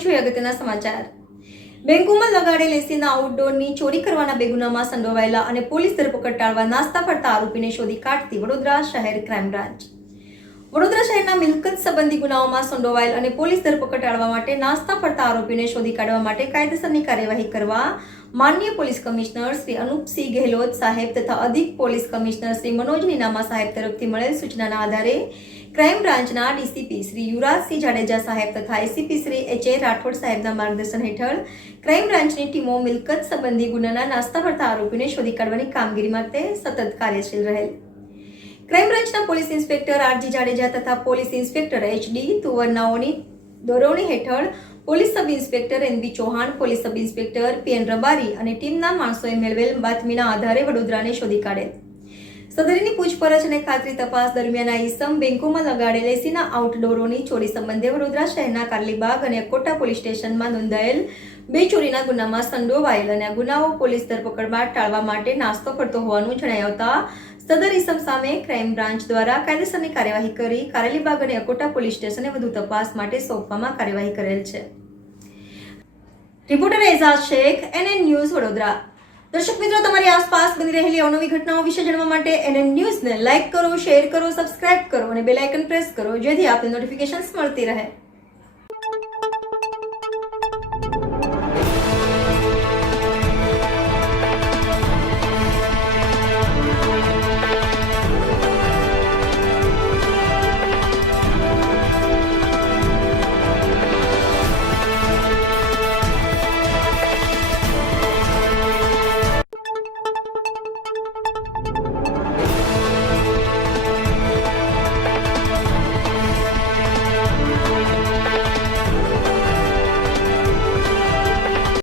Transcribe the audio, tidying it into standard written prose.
હવે જોઈએ અગત્યના સમાચાર। બેંકોમાં લગાડેલ એસીના આઉટડોરની ચોરી કરવાના બે ગુનામાં સંડોવાયેલા અને પોલીસ ધરપકડ ટાળવા નાસ્તા ફરતા આરોપીને શોધી કાઢતી વડોદરા શહેર ક્રાઇમ બ્રાન્ચ। વડોદરા શહેરના મિલકત સંબંધી ગુનાઓમાં સંડોવાયેલ અને પોલીસ ધરપકડ ટાળવા માટે નાસ્તા ફરતા આરોપીને શોધી કાઢવા માટે કાયદેસરની કાર્યવાહી કરવા માનનીય પોલીસ કમિશનર શ્રી અનુપસિંહ ગેહલોત સાહેબ તથા અધિક પોલીસ કમિશનર શ્રી મનોજ નીનામા સાહેબ તરફથી મળેલ સૂચનાના આધારે ક્રાઇમ બ્રાન્ચના ડીસીપી શ્રી યુવરાજસિંહ જાડેજા સાહેબ તથા એસીપી શ્રી એચ.એ. રાઠોડ સાહેબના માર્ગદર્શન હેઠળ ક્રાઇમ બ્રાન્ચની ટીમો મિલકત સંબંધી ગુનાના નાસ્તા ફરતા આરોપીને શોધી કાઢવાની કામગીરી માટે સતત કાર્યશીલ રહેલ। ક્રાઇમ બ્રાન્ચના પોલીસ ઇન્સ્પેક્ટર આર.જી. જાડેજા તથા પોલીસ ઇન્સ્પેક્ટર એચ.ડી. તુવરનાઓની દોરવણી હેઠળ police sub inspector N B. Chauhan, police sub inspector P N. Rabari અને ટીમના માણસોએ મેળવેલ બાતમીના આધારે વડોદરાને શોધી કાઢેલ। સદરીની પૂછપરછ અને ખાતરી તપાસ દરમિયાન આ ઈસમ બેંકોમાં લગાડેલ એસીના આઉટડોરોની ચોરી સંબંધે વડોદરા શહેરના કારલીબાગ અને અકોટા પોલીસ સ્ટેશનમાં નોંધાયેલ બે ચોરીના ગુનામાં સંડોવાયેલ અને આ ગુનાઓ પોલીસ ધરપકડ બાદ ટાળવા માટે નાસ્તો ફરતો હોવાનું જણાઈ આવતા સદર ઈસમ સામે ક્રાઇમ બ્રાન્ચ દ્વારા કાયદેસરની કાર્યવાહી કરી કારેલીબાગ અને અકોટા પોલીસ સ્ટેશને વધુ તપાસ માટે સોંપવામાં કાર્યવાહી કરેલ છે। Reporter Ejaz Sheikh, NN news, Vadodara. દર્શક મિત્રો, તમારી આસપાસ બની રહેલી અવનવી ઘટનાઓ વિશે જાણવા માટે NN ન્યૂઝને લાઇક કરો, શેર કરો, સબસ્ક્રાઇબ કરો અને બેલ આઇકન પ્રેસ કરો, જેથી આપને નોટિફિકેશન્સ મળતી રહે।